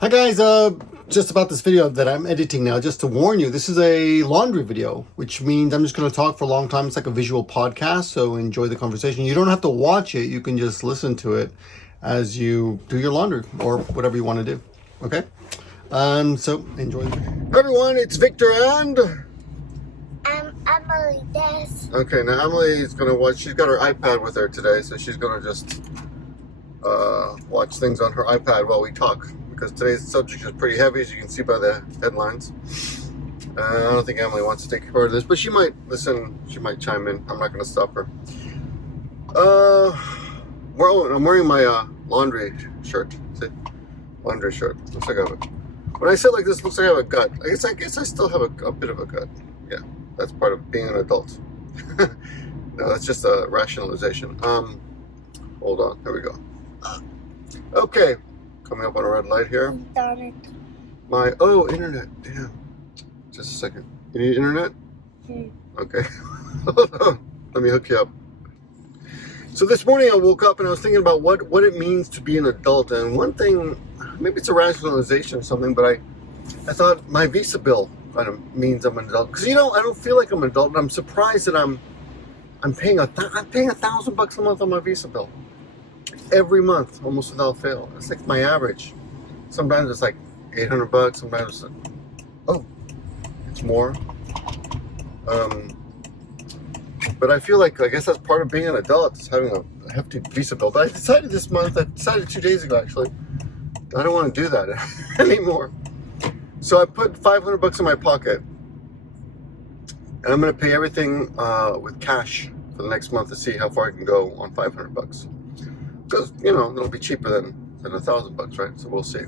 Hi guys, just about this video that I'm editing now, just to warn you, this is a laundry video, which means I'm just going to talk for a long time. It's like a visual podcast, so enjoy the conversation. You don't have to watch it, you can just listen to it as you do your laundry or whatever you want to do, okay? So enjoy. Hi everyone, it's Victor and... I'm Emily Des. Okay, now Emily is going to watch, she's got her iPad with her today, so she's going to just watch things on her iPad while we talk. Because today's subject is pretty heavy, as you can see by the headlines. I don't think Emily wants to take part of this, but she might listen, she might chime in. I'm not going to stop her. I'm wearing my laundry shirt. See? Laundry shirt. Looks like I have a... When I sit like this, looks like I have a gut. I guess I still have a bit of a gut. Yeah, that's part of being an adult. No, that's just a rationalization. Hold on, there we go. Okay. Coming up on a red light here. Darn it. Internet. Damn. Just a second. You need internet? Okay. Hold on. Let me hook you up. So this morning I woke up and I was thinking about what it means to be an adult. And one thing, maybe it's a rationalization or something, but I thought my visa bill kind of means I'm an adult. Because I don't feel like I'm an adult, but I'm surprised that I'm paying $1,000 a month on my visa bill. Every month, almost without fail. It's like my average. Sometimes it's like $800. Sometimes it's more. But I feel like, I guess that's part of being an adult, is having a hefty visa bill. But I decided this month, I decided 2 days ago actually, I don't want to do that anymore. So I put $500 in my pocket, and I'm going to pay everything with cash for the next month to see how far I can go on $500. Because, it'll be cheaper than $1,000, right? So we'll see.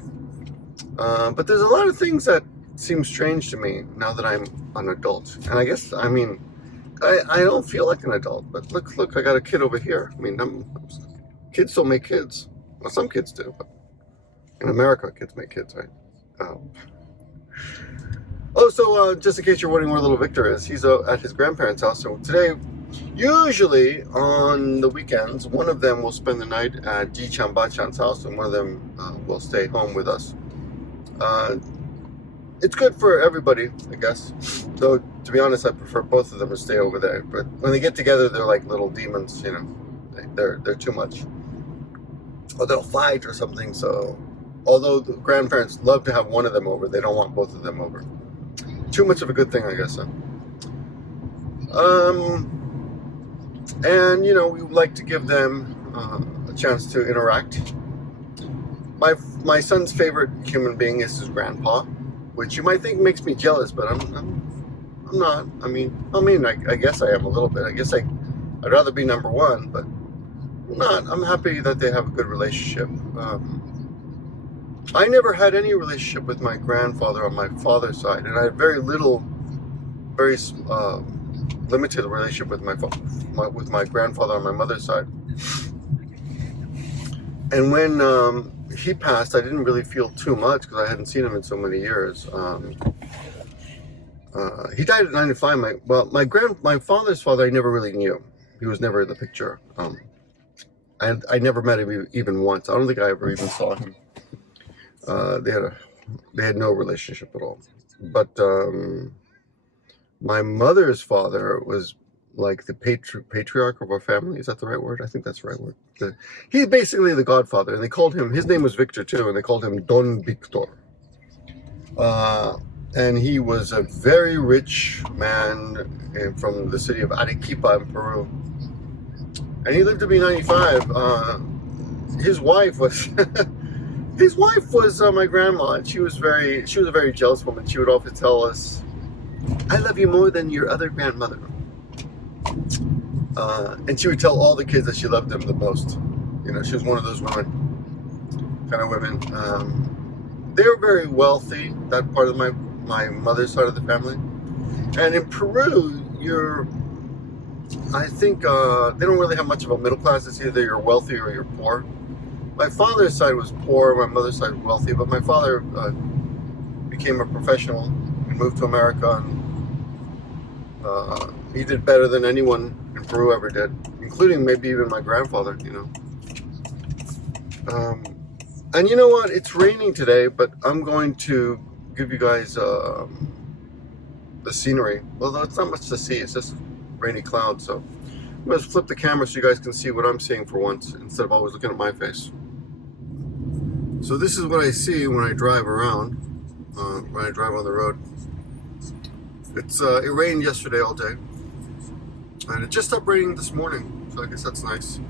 But there's a lot of things that seem strange to me now that I'm an adult. And I guess, I don't feel like an adult. But look, I got a kid over here. Kids still make kids. Well, some kids do. But in America, kids make kids, right? So just in case you're wondering where little Victor is, he's at his grandparents' house. So today... Usually on the weekends, one of them will spend the night at Ji-chan Ba-chan's house, and one of them will stay home with us. It's good for everybody, I guess. So to be honest, I prefer both of them to stay over there. But when they get together, they're like little demons, They're too much. Or they'll fight or something. So although the grandparents love to have one of them over, they don't want both of them over. Too much of a good thing, I guess. And, we like to give them a chance to interact. My son's favorite human being is his grandpa, which you might think makes me jealous, but I'm not. I guess I am a little bit. I guess I'd rather be number one, but I'm not. I'm happy that they have a good relationship. I never had any relationship with my grandfather on my father's side, and I had very limited relationship with my grandfather on my mother's side. And when he passed, I didn't really feel too much because I hadn't seen him in so many years. He died at 95. My father's father I never really knew. He was never in the picture. I never met him even once. I don't think I ever even saw him. They had no relationship at all. But my mother's father was like the patriarch of our family. Is that the right word? I think that's the right word. He's basically the godfather, and they called him, his name was Victor too, and they called him Don Victor. And he was a very rich man from the city of Arequipa in Peru. And he lived to be 95. His wife was my grandma, and she was a very jealous woman. She would often tell us, "I love you more than your other grandmother." And she would tell all the kids that she loved them the most. She was one of those women. They were very wealthy, that part of my mother's side of the family. And in Peru, I think they don't really have much of a middle class. It's either you're wealthy or you're poor. My father's side was poor, my mother's side was wealthy, but my father became a professional and moved to America, and he did better than anyone in Peru ever did, including maybe even my grandfather, And you know what? It's raining today, but I'm going to give you guys the scenery. Although it's not much to see, it's just rainy clouds. So I'm going to flip the camera so you guys can see what I'm seeing for once, instead of always looking at my face. So this is what I see when I drive around, when I drive on the road. It rained yesterday all day, and it just stopped raining this morning, so I guess that's nice.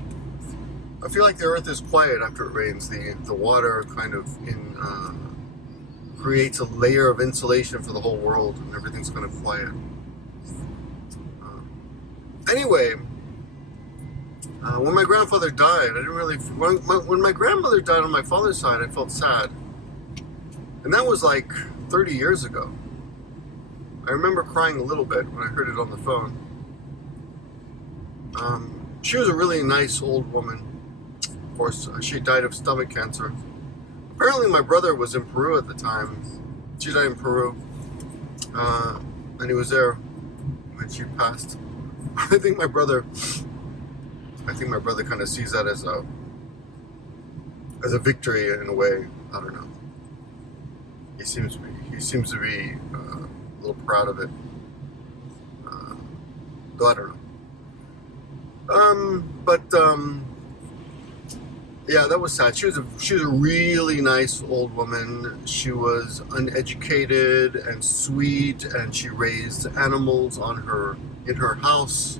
I feel like the earth is quiet after it rains. The water kind of creates a layer of insulation for the whole world, and everything's kind of quiet. Anyway, when my grandfather died, I didn't really. When my grandmother died on my father's side, I felt sad, and that was like 30 years ago. I remember crying a little bit when I heard it on the phone. She was a really nice old woman. Of course, she died of stomach cancer. Apparently my brother was in Peru at the time. She died in Peru. And he was there when she passed. I think my brother kind of sees that as a victory in a way. I don't know. He seems to be a little proud of it. Though I don't know. Yeah, that was sad. She was a really nice old woman. She was uneducated and sweet, and she raised animals in her house.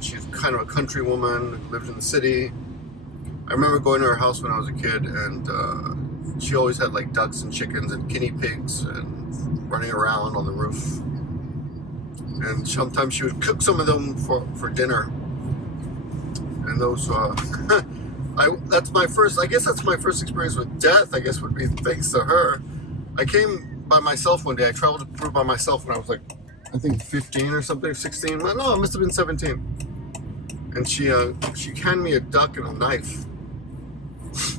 She was kind of a country woman who lived in the city. I remember going to her house when I was a kid, and she always had like ducks and chickens and guinea pigs and running around on the roof. And sometimes she would cook some of them for dinner. And those, that's my first experience with death, I guess, would be thanks to her. I came by myself one day. I traveled to Peru by myself when I was like, I think 15 or something, 16. No, I must have been 17. And she handed me a duck and a knife.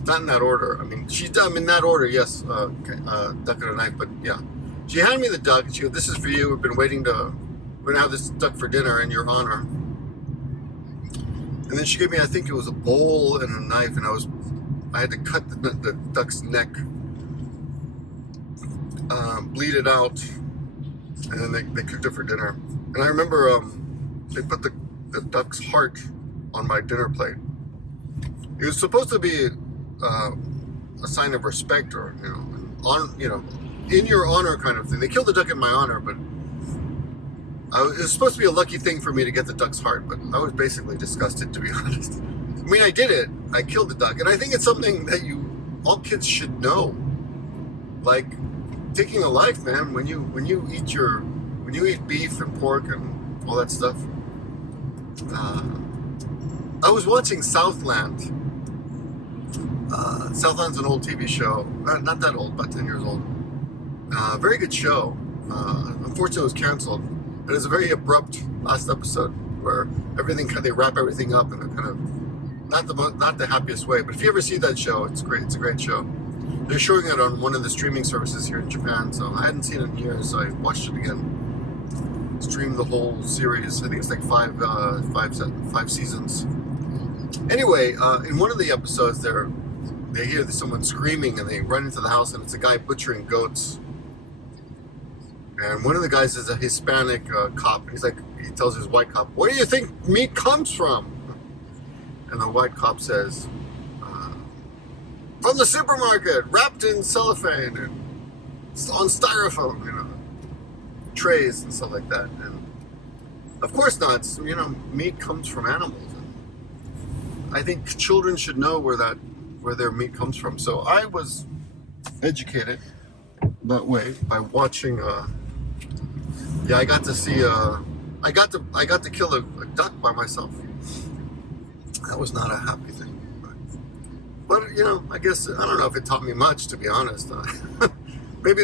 Not in that order. I mean, in that order, yes, duck and a knife, but yeah. She handed me the duck, and she goes, "This is for you. We've been waiting we're gonna have this duck for dinner in your honor." And then she gave me, I think it was a bowl and a knife, and I had to cut the duck's neck, bleed it out, and then they cooked it for dinner. And I remember they put the duck's heart on my dinner plate. It was supposed to be a sign of respect, or in your honor kind of thing. They killed the duck in my honor, but it was supposed to be a lucky thing for me to get the duck's heart, but I was basically disgusted, to be honest. I mean, I did it. I killed the duck, and I think it's something that all kids should know. Like taking a life, man. When you eat beef and pork and all that stuff. I was watching Southland. Southland's an old TV show. Not that old, about 10 years old. Very good show. Unfortunately, it was canceled. It was a very abrupt last episode where they wrap everything up in a kind of not the happiest way. But if you ever see that show, it's great. It's a great show. They're showing it on one of the streaming services here in Japan, so I hadn't seen it in years. So I watched it again. Streamed the whole series. I think it's like five seasons. Anyway, in one of the episodes, they hear someone screaming, and they run into the house, and it's a guy butchering goats. And one of the guys is a Hispanic cop. He tells his white cop, "Where do you think meat comes from?" And the white cop says, "From the supermarket, wrapped in cellophane and on styrofoam, trays and stuff like that." And of course not. Meat comes from animals. And I think children should know where their meat comes from. So I was educated that way by watching. I got to see. I got to kill a duck by myself. That was not a happy thing. But I guess I don't know if it taught me much, to be honest. Maybe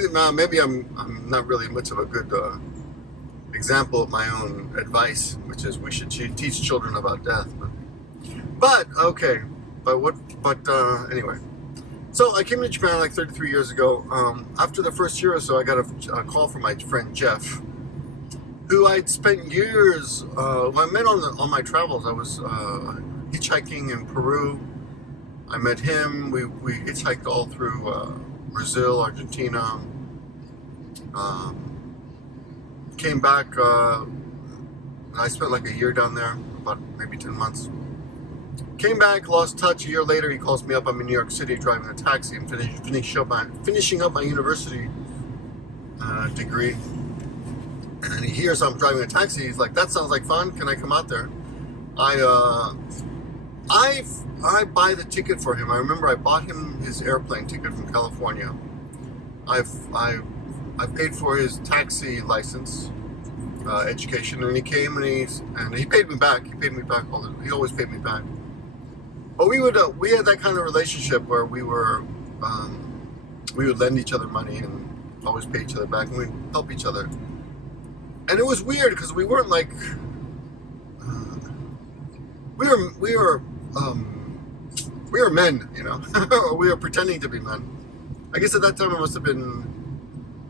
I'm not really much of a good example of my own advice, which is we should teach children about death. But okay. Anyway. So I came to Japan like 33 years ago. After the first year or so, I got a call from my friend Jeff, who I'd spent years. I met on my travels. I was hitchhiking in Peru. I met him. We hitchhiked all through Brazil, Argentina. Came back. I spent like a year down there, about maybe 10 months. Came back, lost touch. A year later, he calls me up. I'm in New York City driving a taxi and finishing up my university degree. And he hears I'm driving a taxi. He's like, "That sounds like fun. Can I come out there?" I buy the ticket for him. I remember I bought him his airplane ticket from California. I paid for his taxi license, education, and he came and he paid me back. He paid me back he always paid me back. But we had that kind of relationship where we would lend each other money and always pay each other back, and we'd help each other. And it was weird because we weren't like we were men, you know, or we were pretending to be men. I guess at that time I must have been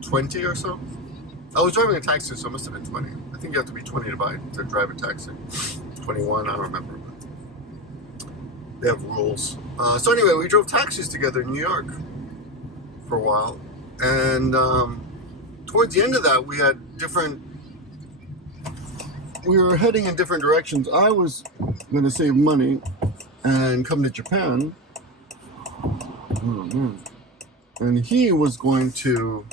20 or so. I was driving a taxi, so it must have been 20. I think you have to be 20 to drive a taxi. 21, I don't remember. But they have rules. So anyway, we drove taxis together in New York for a while, and towards the end of that, we were heading in different directions. I was going to save money and come to Japan. And he was going to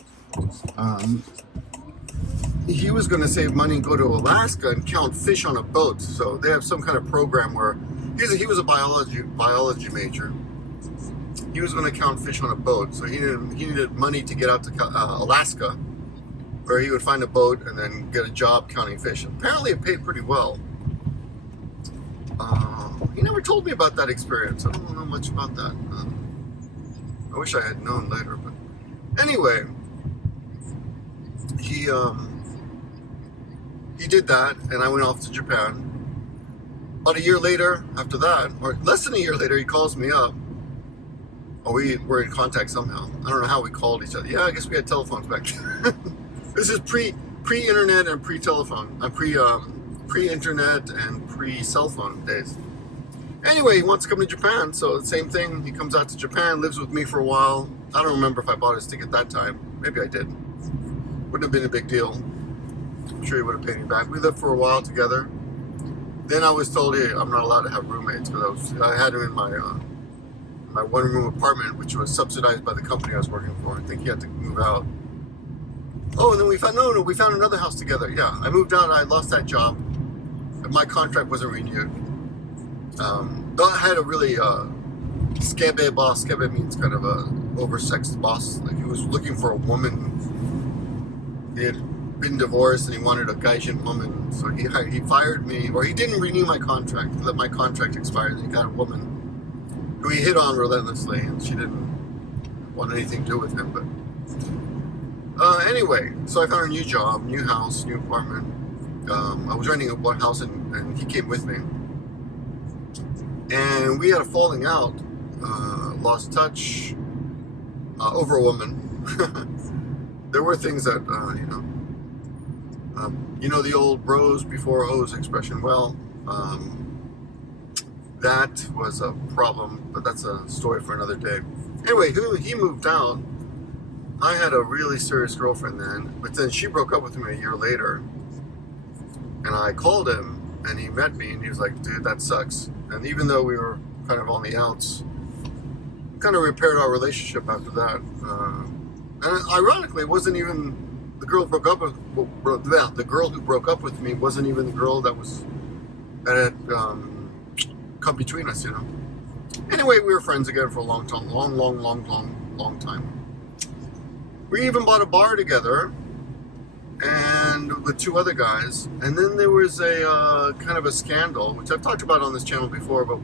save money and go to Alaska and count fish on a boat. So they have some kind of program where he was a biology major. He was going to count fish on a boat. So he needed money to get out to Alaska, where he would find a boat and then get a job counting fish. Apparently it paid pretty well. He never told me about that experience. I don't know much about that. I wish I had known later, but anyway, he did that, and I went off to Japan. About a year later, after that, or less than a year later, he calls me up. Oh, we were in contact somehow. I don't know how we called each other. Yeah, I guess we had telephones back then. This is pre-internet and pre-telephone. Pre-internet and pre-cell phone days. Anyway, he wants to come to Japan, so the same thing. He comes out to Japan, lives with me for a while. I don't remember if I bought his ticket that time. Maybe I did. Wouldn't have been a big deal. I'm sure he would have paid me back. We lived for a while together. Then I was told, hey, I'm not allowed to have roommates because I had him in my one-room apartment, which was subsidized by the company I was working for. I think he had to move out. Oh, and then we found another house together. Yeah, I moved out. I lost that job. My contract wasn't renewed. Though I had a really skebe boss. Skebe means kind of a oversexed boss. Like he was looking for a woman. He had been divorced and he wanted a gaijin woman, so he fired me, or he didn't renew my contract. He let my contract expire, and he got a woman who he hit on relentlessly, and she didn't want anything to do with him. But anyway, so I found a new job, new house, new apartment. I was renting a house, and he came with me. And we had a falling out, lost touch over a woman. There were things that, you know the old bros before hoes expression. Well, that was a problem, but that's a story for another day. Anyway, he moved out. I had a really serious girlfriend then, but then she broke up with me a year later. And I called him, and he met me, and he was like, dude, that sucks. And even though we were kind of on the outs, kind of repaired our relationship after that. And ironically, it wasn't even the girl who broke up with me wasn't even the girl that had come between us, you know. Anyway, we were friends again for a long time. We even bought a bar together, and with two other guys. And then there was a kind of a scandal, which I've talked about on this channel before, but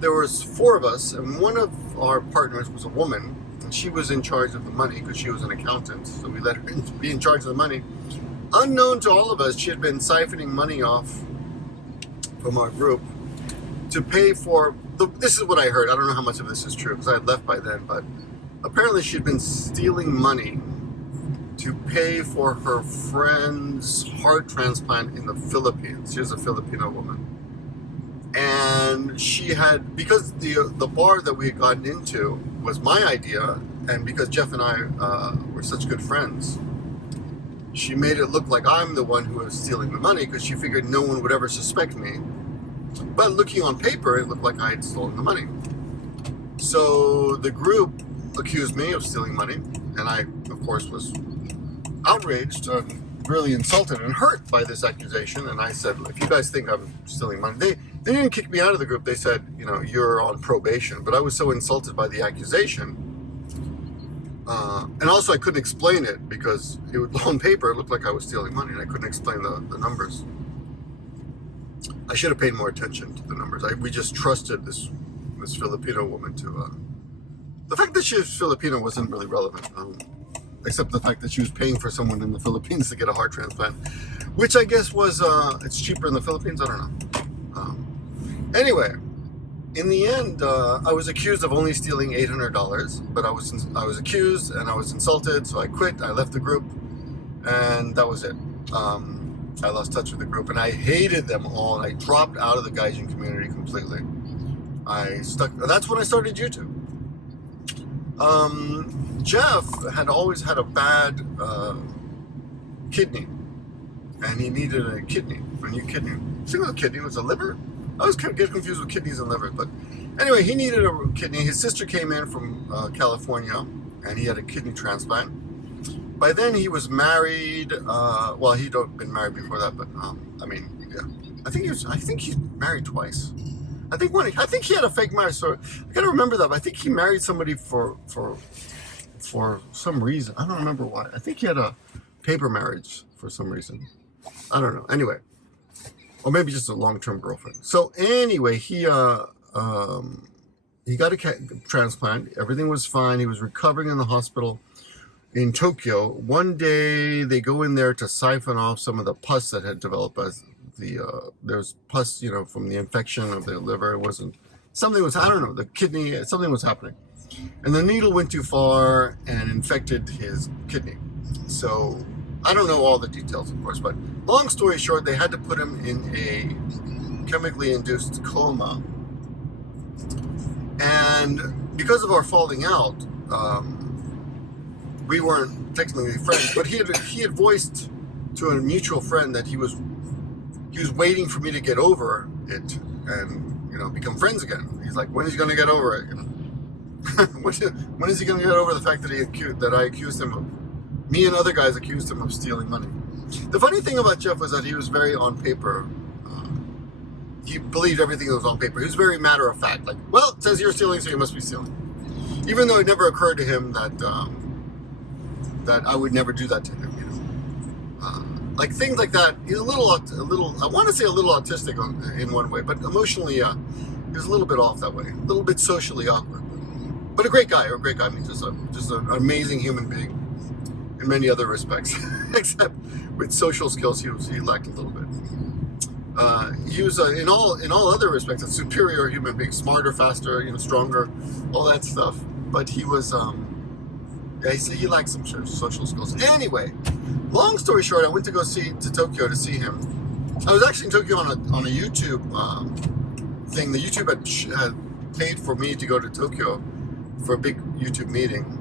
there was four of us, and one of our partners was a woman, and she was in charge of the money because she was an accountant, so we let her be in charge of the money. Unknown to all of us, she had been siphoning money off from our group to pay for, this is what I heard, I don't know how much of this is true because I had left by then, but apparently she had been stealing money to pay for her friend's heart transplant in the Philippines. She was a Filipino woman. And and she had, because the bar that we had gotten into was my idea, and because Jeff and I were such good friends, she made it look like I'm the one who was stealing the money because she figured no one would ever suspect me. But looking on paper, it looked like I had stolen the money. So the group accused me of stealing money, and I, of course, was outraged, really insulted and hurt by this accusation. And I said, if you guys think I'm stealing money, they didn't kick me out of the group. They said, you know, you're on probation. But I was so insulted by the accusation. And also I couldn't explain it because on paper it looked like I was stealing money, and I couldn't explain the numbers. I should have paid more attention to the numbers. We just trusted this Filipino woman to... the fact that she was Filipino wasn't really relevant, except the fact that she was paying for someone in the Philippines to get a heart transplant, which I guess was, it's cheaper in the Philippines, I don't know. Anyway, in the end, I was accused of only stealing $800, but I was accused and I was insulted, so I quit. I left the group, and that was it. I lost touch with the group, and I hated them all, and I dropped out of the gaijin community completely. That's when I started YouTube. Jeff had always had a bad kidney, and he needed a new kidney. I think it was a kidney, it was a liver? I always get confused with kidneys and liver, but anyway, he needed a kidney. His sister came in from California, and he had a kidney transplant. By then, he was married. Well, he'd been married before that, but I mean, yeah. I think he's married twice. I think he had a fake marriage. So I gotta remember that. But I think he married somebody for some reason. I don't remember why. I think he had a paper marriage for some reason. I don't know. Anyway. Or maybe just a long-term girlfriend. So anyway, he got a transplant. Everything was fine. He was recovering in the hospital in Tokyo. One day, they go in there to siphon off some of the pus that had developed as there was pus, you know, from the infection of the liver. It wasn't, something was, I don't know, the kidney, something was happening. And the needle went too far and infected his kidney. So I don't know all the details, of course, but long story short, they had to put him in a chemically induced coma. And because of our falling out, we weren't technically friends, but he had voiced to a mutual friend that he was waiting for me to get over it and, you know, become friends again. He's like, when is he going to get over it? You know? when is he going to get over the fact that I accused him of, me and other guys accused him of stealing money? The funny thing about Jeff was that he was very on paper. He believed everything that was on paper. He was very matter of fact. Like, well, it says you're stealing, so you must be stealing. Even though it never occurred to him that that I would never do that to him. You know, like things like that. He's a little. I want to say a little autistic in one way, but emotionally, he was a little bit off that way. A little bit socially awkward. But a great guy. Or a great guy means just an amazing human being in many other respects, except with social skills, he lacked a little bit. He was in all other respects a superior human being, smarter, faster, you know, stronger, all that stuff. But he was, yeah, he lacked some social skills. Anyway, long story short, I went to Tokyo to see him. I was actually in Tokyo on a YouTube thing. The YouTube had paid for me to go to Tokyo for a big YouTube meeting.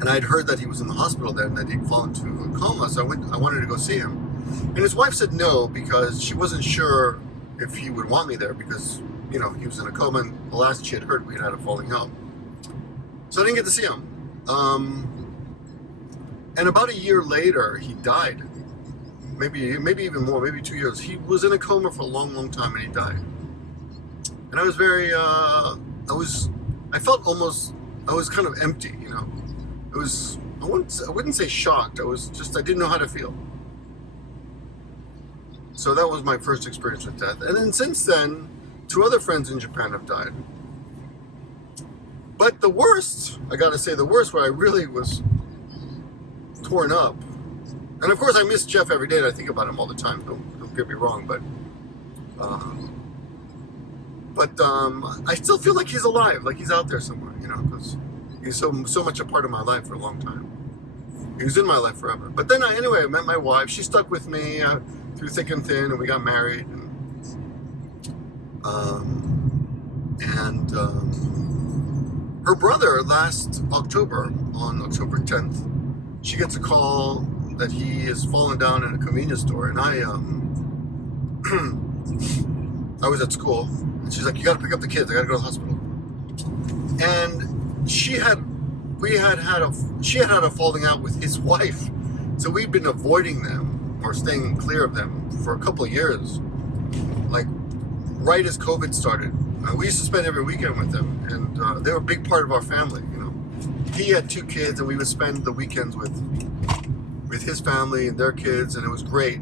And I'd heard that he was in the hospital then, that he'd fallen into a coma, so I wanted to go see him. And his wife said no, because she wasn't sure if he would want me there, because, you know, he was in a coma, and the last she had heard, we'd had a falling out. So I didn't get to see him. And about a year later, he died. Maybe even more, maybe 2 years. He was in a coma for a long, long time, and he died. And I was very, I felt almost, I was kind of empty, you know. I wouldn't say shocked. I didn't know how to feel. So that was my first experience with death. And then since then, 2 other friends in Japan have died. But the worst, I gotta say, where I really was torn up. And of course I miss Jeff every day and I think about him all the time. Don't get me wrong, but I still feel like he's alive, like he's out there somewhere, you know, because he's so much a part of my life for a long time. He was in my life forever. But then anyway, I met my wife. She stuck with me through thick and thin, and we got married. And her brother, last October, on October 10th, she gets a call that he is fallen down in a convenience store, and I was at school, and she's like, "You got to pick up the kids. I got to go to the hospital." And she had a falling out with his wife, so we'd been avoiding them or staying clear of them for a couple of years, like right as COVID started. We used to spend every weekend with them, and they were a big part of our family. You know, he had 2 kids, and we would spend the weekends with his family and their kids, and it was great.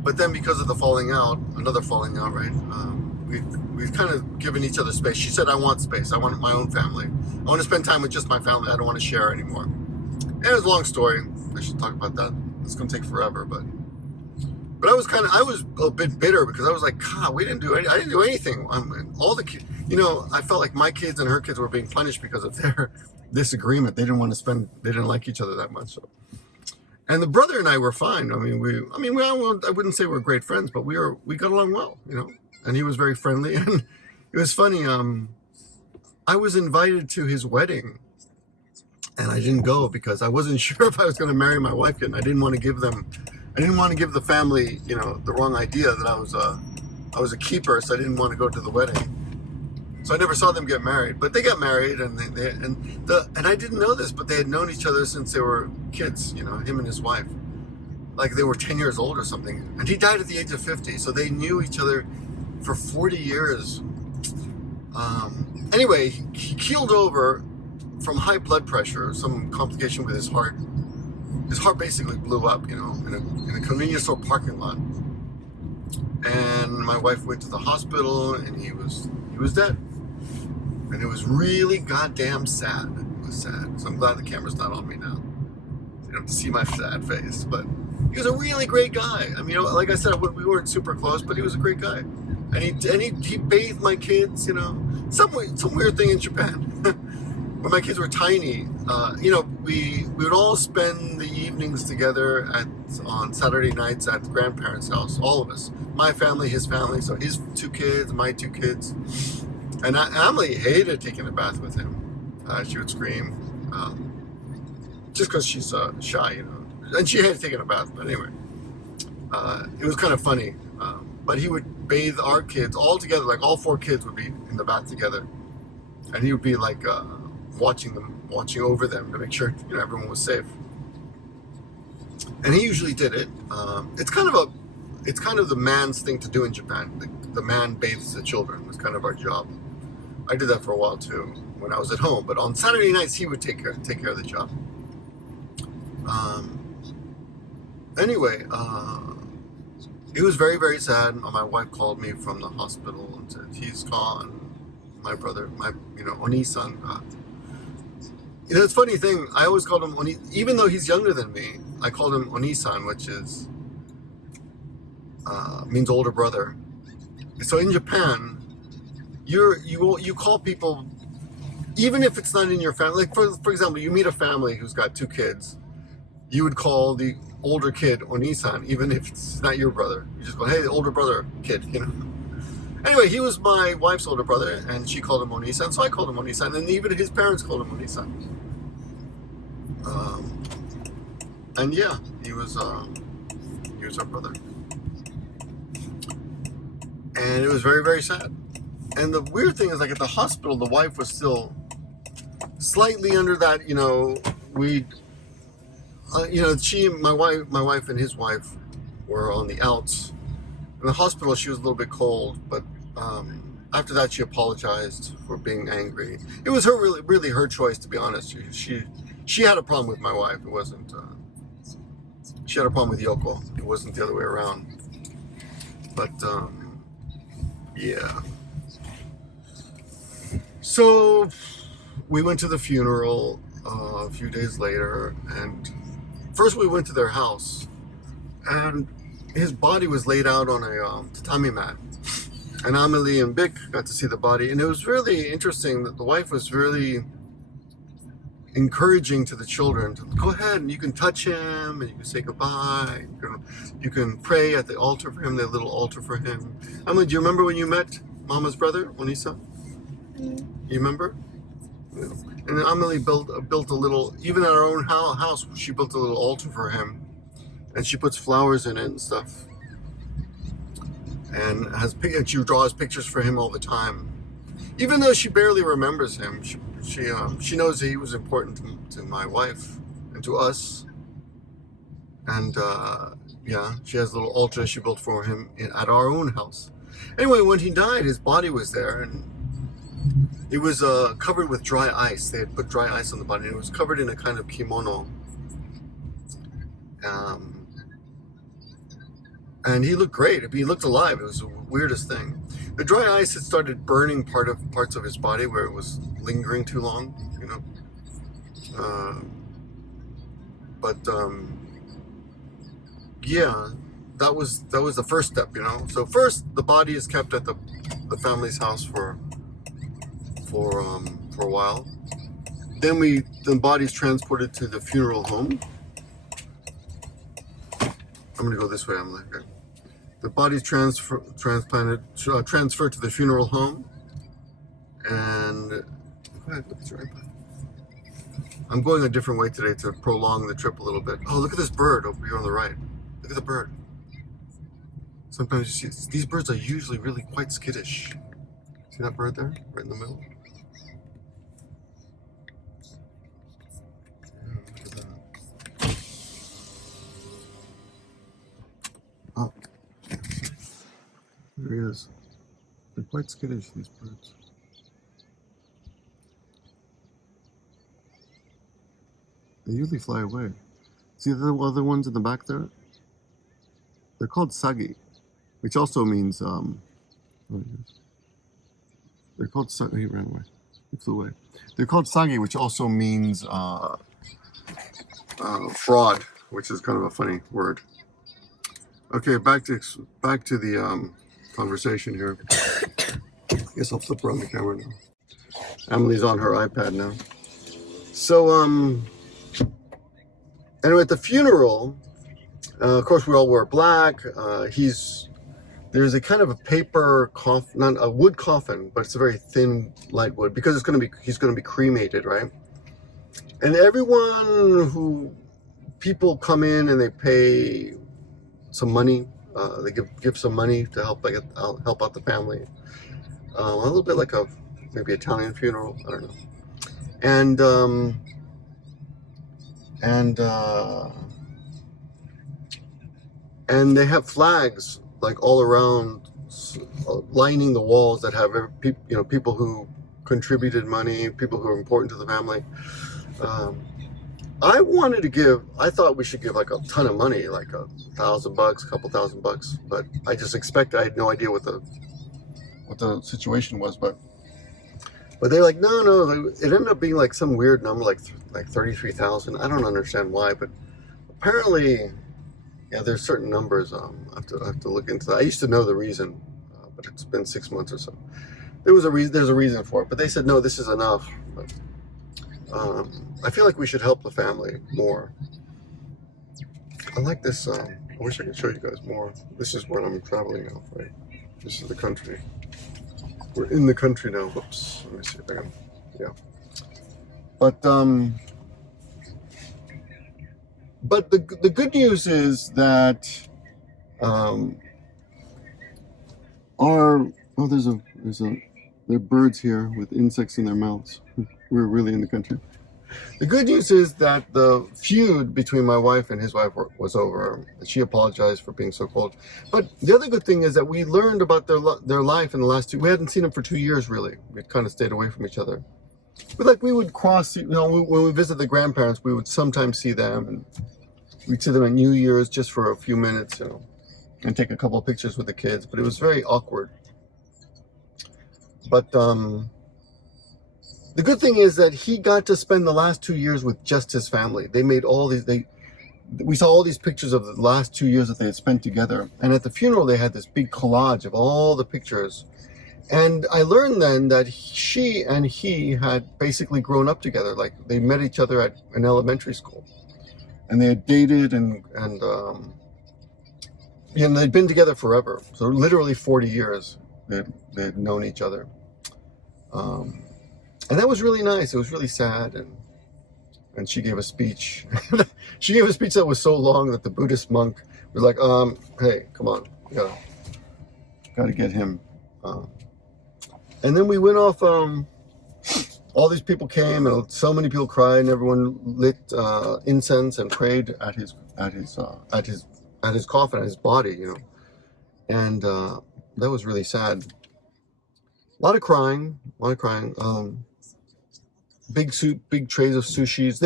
But then because of the falling out, another falling out, right? We've kind of given each other space. She said, "I want space. I want my own family. I want to spend time with just my family. I don't want to share anymore." And it was a long story. I should talk about that. It's going to take forever, but I was a bit bitter because I was like, God, I didn't do anything. I mean, all the kids, I felt like my kids and her kids were being punished because of their disagreement. They didn't like each other that much. So. And the brother and I were fine. I wouldn't say we're great friends, but we got along well, and he was very friendly. And it was funny. I was invited to his wedding, and I didn't go because I wasn't sure if I was going to marry my wife yet. And I didn't want to give the family, the wrong idea that I was a keeper. So I didn't want to go to the wedding. So I never saw them get married, but they got married, and I didn't know this, but they had known each other since they were kids. Him and his wife, like they were 10 years old or something. And he died at the age of 50, so they knew each other for 40 years. Anyway, he keeled over from high blood pressure, some complication with his heart. His heart basically blew up, in a convenience store parking lot. And my wife went to the hospital, and he was dead. And it was really goddamn sad. It was sad. So I'm glad the camera's not on me now. You don't have to see my sad face. But he was a really great guy. I mean, like I said, we weren't super close, but he was a great guy. And he bathed my kids, some weird thing in Japan. When my kids were tiny, we would all spend the evenings together on Saturday nights at the grandparents' house, all of us. My family, his family, so his 2 kids, my 2 kids. And Emily hated taking a bath with him. She would scream, just because she's shy, And she hated taking a bath, but anyway. It was kind of funny. But he would bathe our kids all together, like all 4 kids would be in the bath together. And he would be like watching over them to make sure everyone was safe. And he usually did it. It's kind of the man's thing to do in Japan. The man bathes the children. It's kind of our job. I did that for a while too when I was at home. But on Saturday nights he would take care of the job. Anyway, it was very, very sad. My wife called me from the hospital and said he's gone. My brother, Oni-san. It's a funny thing. I always called him Oni, even though he's younger than me. I called him Oni-san, which is means older brother. So in Japan, you call people, even if it's not in your family. Like for example, you meet a family who's got 2 kids, you would call the older kid Oni-san, even if it's not your brother. You just go, "Hey, the older brother kid," Anyway, he was my wife's older brother, and she called him Oni-san, so I called him Oni-san, and even his parents called him Oni-san. And yeah, he was our brother. And it was very, very sad. And the weird thing is, like at the hospital, the wife was still slightly under that, my wife and his wife were on the outs. In the hospital, she was a little bit cold, but after that, she apologized for being angry. It was really her choice, to be honest. She had a problem with my wife. It wasn't. She had a problem with Yoko. It wasn't the other way around. But yeah. So we went to the funeral a few days later, and first we went to their house, and his body was laid out on a tatami mat, and Amelie and Bick got to see the body, and it was really interesting that the wife was really encouraging to the children to go ahead and you can touch him and you can say goodbye. You can pray at the altar for him, the little altar for him. Emily, do you remember when you met Mama's brother, Onisa? You remember? Yeah. And Emily built a little, even at our own house, she built a little altar for him, and she puts flowers in it and stuff, and she draws pictures for him all the time. Even though she barely remembers him, she knows that he was important to my wife and to us. And yeah, she has a little altar she built for him at our own house. Anyway, when he died, his body was there, and it was covered with dry ice. They had put dry ice on the body, and it was covered in a kind of kimono. And he looked great. He looked alive. It was the weirdest thing. The dry ice had started burning parts of his body where it was lingering too long, you know. Yeah, that was the first step, you know. So first, the body is kept at the family's house for a while. Then the body's transported to the funeral home. I'm gonna go this way, Emily. Okay. The body's transferred to the funeral home, and go ahead, look at your iPad. I'm going a different way today to prolong the trip a little bit. Oh, look at this bird over here on the right. Look at the bird. Sometimes you see these birds are usually really quite skittish. See that bird there, right in the middle? Yeah, look at that. Oh. There he is. They're quite skittish, these birds. They usually fly away. See the other ones in the back there? They're called sagi, which also means, they're called sagi. He ran away. He flew away. They're called sagi, which also means fraud, which is kind of a funny word. Okay, back to the conversation here. I guess I'll flip around the camera now. Emily's on her iPad now. So, anyway, at the funeral, of course, we all wear black. There's a kind of a paper coffin, not a wood coffin, but it's a very thin, light wood, because he's going to be cremated, right? And people come in and they pay some money. They give some money to help out the family. A little bit like maybe Italian funeral. I don't know. And they have flags like all around, lining the walls that have people who contributed money, people who are important to the family. I thought we should give like a ton of money, like $1,000, a couple $1,000, but I had no idea what the situation was, but they're like, no, it ended up being like some weird number, like 33,000. I don't understand why, but apparently, yeah, there's certain numbers. I have to look into that. I used to know the reason, but it's been 6 months or so. There's a reason for it, but they said, no, this is enough. But, I feel like we should help the family more. I like this. I wish I could show you guys more. This is where I'm traveling now, right? This is the country. We're in the country now. Whoops. Let me see if I can. Yeah. But the good news is that there are birds here with insects in their mouths. We're really in the country. The good news is that the feud between my wife and his wife was over. She apologized for being so cold. But the other good thing is that we learned about their life in the last we hadn't seen them for 2 years, really. We'd kind of stayed away from each other. But we would cross, when we visit the grandparents, we would sometimes see them. And we'd see them at New Year's just for a few minutes, and take a couple of pictures with the kids. But it was very awkward. But the good thing is that he got to spend the last 2 years with just his family. They made we saw all these pictures of the last 2 years that they had spent together. And at the funeral, they had this big collage of all the pictures. And I learned then that she and he had basically grown up together. Like they met each other at an elementary school, and they had dated and they'd been together forever. So literally 40 years they'd known each other. And that was really nice. It was really sad. And she gave a speech. She gave a speech that was so long that the Buddhist monk was like, hey, come on, you gotta get him. And then we went off. All these people came, and so many people cried, and everyone lit incense and prayed at his coffin, at his body, you know. And that was really sad. A lot of crying. Big trays of sushis.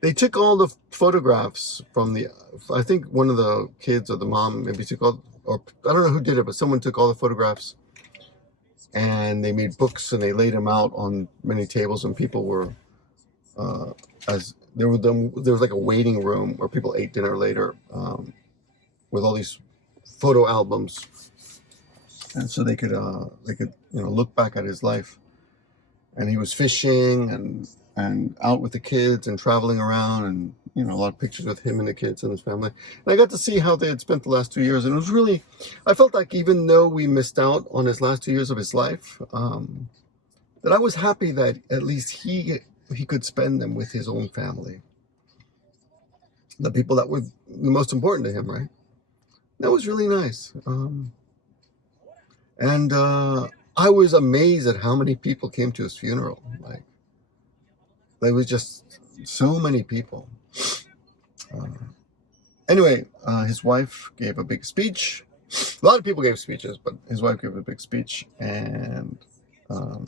They took all the photographs from I think one of the kids or the mom maybe took all, or I don't know who did it, but someone took all the photographs, and they made books and they laid them out on many tables, and people were there was like a waiting room where people ate dinner later, with all these photo albums, and so they could look back at his life. And he was fishing and out with the kids and traveling around, and a lot of pictures with him and the kids and his family. And I got to see how they had spent the last 2 years, and it was really, I felt like even though we missed out on his last 2 years of his life, that I was happy that at least he could spend them with his own family, the people that were the most important to him, right? That was really nice. I was amazed at how many people came to his funeral. Like, there was just so many people. Anyway, his wife gave a big speech. A lot of people gave speeches, but his wife gave a big speech, and I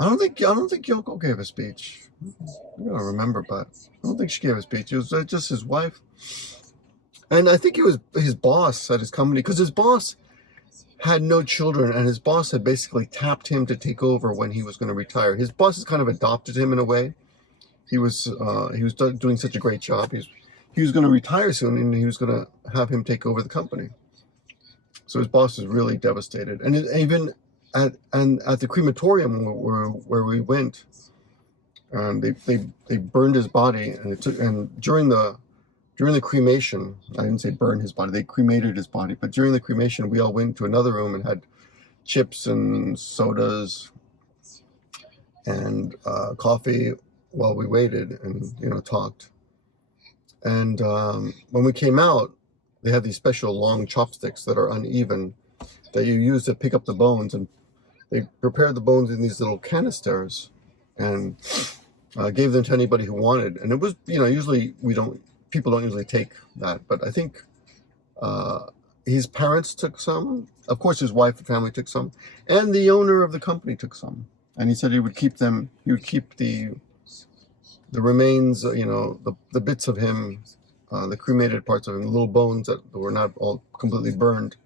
don't think Yoko gave a speech. I don't remember, but I don't think she gave a speech. It was just his wife, and I think it was his boss at his company, because his boss had no children, and his boss had basically tapped him to take over when he was going to retire. His boss has kind of adopted him in a way. He was doing such a great job. He was going to retire soon, and he was going to have him take over the company. So his boss was really devastated. And even at the crematorium where we went, they burned his body, and during the cremation, I didn't say burn his body, they cremated his body, but during the cremation, we all went to another room and had chips and sodas and coffee while we waited and, talked. And when we came out, they have these special long chopsticks that are uneven that you use to pick up the bones, and they prepared the bones in these little canisters and gave them to anybody who wanted. And it was, usually people don't usually take that, but I think his parents took some. Of course, his wife and family took some, and the owner of the company took some. And he said he would keep them. He would keep the remains, the bits of him, the cremated parts of him, the little bones that were not all completely burned,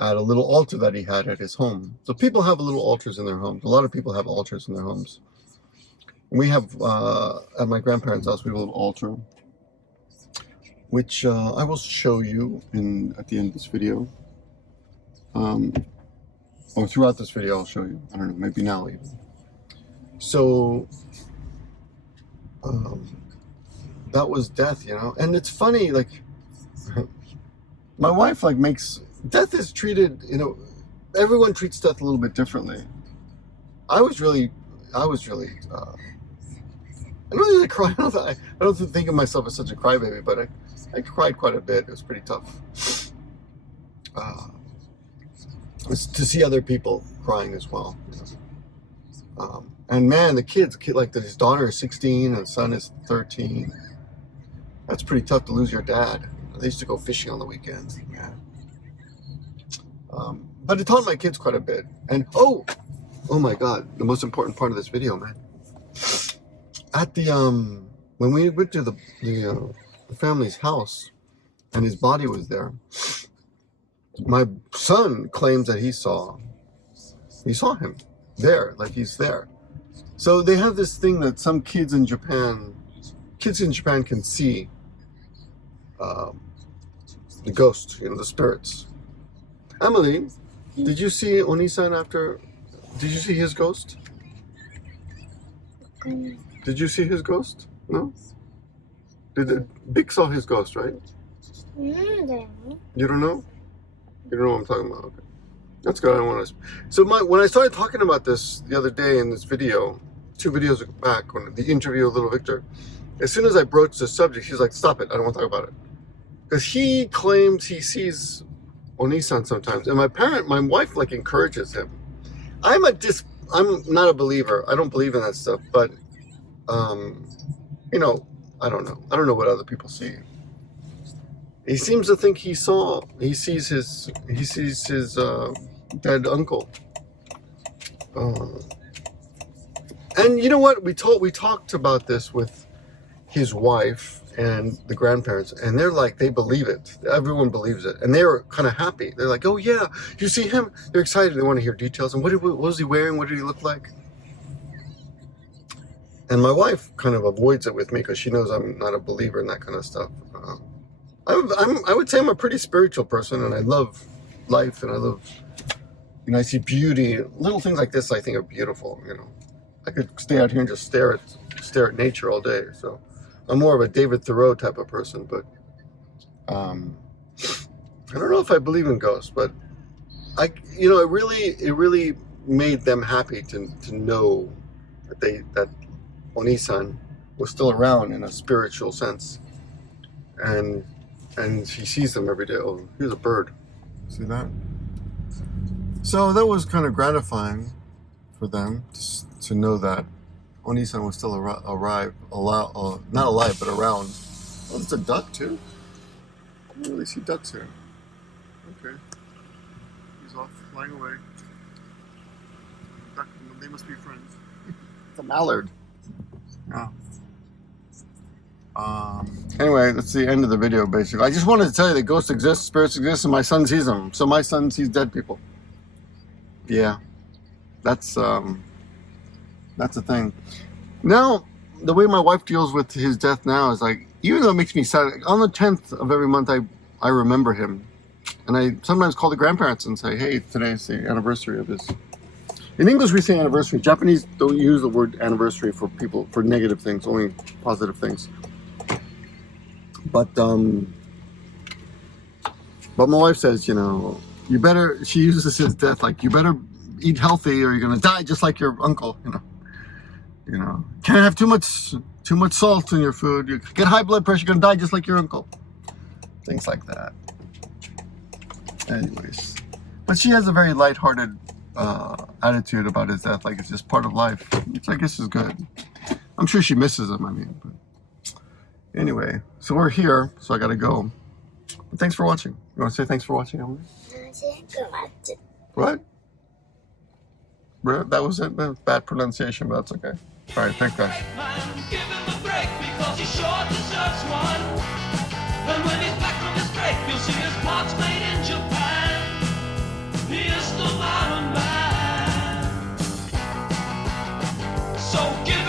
at a little altar that he had at his home. So people have little altars in their homes. A lot of people have altars in their homes. We have at my grandparents' house, we have a little altar, which I will show you at the end of this video. Or throughout this video, I'll show you. I don't know, maybe now even. So that was death, And it's funny, like, my wife makes death is treated, everyone treats death a little bit differently. I was really. I don't really cry. I don't think of myself as such a crybaby, but I cried quite a bit. It was pretty tough. To see other people crying as well. And man, the kids, like his daughter is 16 and his son is 13. That's pretty tough to lose your dad. They used to go fishing on the weekends. Yeah. But it taught my kids quite a bit. And oh my God, the most important part of this video, man. At the when we went to the family's house, and his body was there, my son claims that he saw him there, like he's there. So they have this thing that some kids in Japan can see the ghost, the spirits. Emily, Did you see Onisan after? Did you see his ghost? Did you see his ghost? No? Big saw his ghost, right? You don't know? You don't know what I'm talking about? Okay. That's good. I don't want to. So when I started talking about this the other day in this video, 2 videos back, when the interview with little Victor, as soon as I broached the subject, she's like, stop it. I don't want to talk about it. Because he claims he sees Onisan sometimes. And my wife like encourages him. I'm not a believer. I don't believe in that stuff. But, you know, I don't know. I don't know what other people see. He seems to think he sees his dead uncle. And you know what? We talked about this with his wife and the grandparents, and they're like, they believe it. Everyone believes it, and they're kind of happy. They're like, oh yeah, you see him? They're excited. They want to hear details. And what was he wearing? What did he look like? And my wife kind of avoids it with me because she knows I'm not a believer in that kind of stuff. I would say I'm a pretty spiritual person, and I love life, and I love, you know, I see beauty. Little things like this I think are beautiful. You know, I could stay out here and just stare at nature all day. So I'm more of a David Thoreau type of person, but I don't know if I believe in ghosts, but it really made them happy to know that Onisan was still around in a spiritual sense, and he sees them every day. Oh, here's a bird. See that? So that was kind of gratifying for them to know that Onisan was still not alive, but around. Oh, it's a duck too. I don't really see ducks here. Okay. He's off flying away. Duck, they must be friends. It's a mallard. Yeah. Anyway, that's the end of the video, basically. I just wanted to tell you that ghosts exist, spirits exist, and my son sees them. So my son sees dead people. Yeah. That's a thing. Now, the way my wife deals with his death now is like, even though it makes me sad, on the 10th of every month, I remember him. And I sometimes call the grandparents and say, hey, today's the anniversary of his. In English, we say anniversary. Japanese don't use the word anniversary for negative things, only positive things. But my wife says, you know, she uses his death like, you better eat healthy or you're going to die just like your uncle, you know, can't have too much salt in your food. You get high blood pressure, you're going to die just like your uncle. Things like that. Anyways, but she has a very lighthearted attitude about his death, like it's just part of life, which I guess is good. I'm sure she misses him, but anyway, so we're here, so I gotta go. But thanks for watching. You want to say thanks for watching, Emily? What? That was it? Bad pronunciation, but that's okay. All right, thanks, guys. Give him a break because he sure deserves one. And when he's back from his break, you'll see his parts made in Japan. He is the Iron Man. So give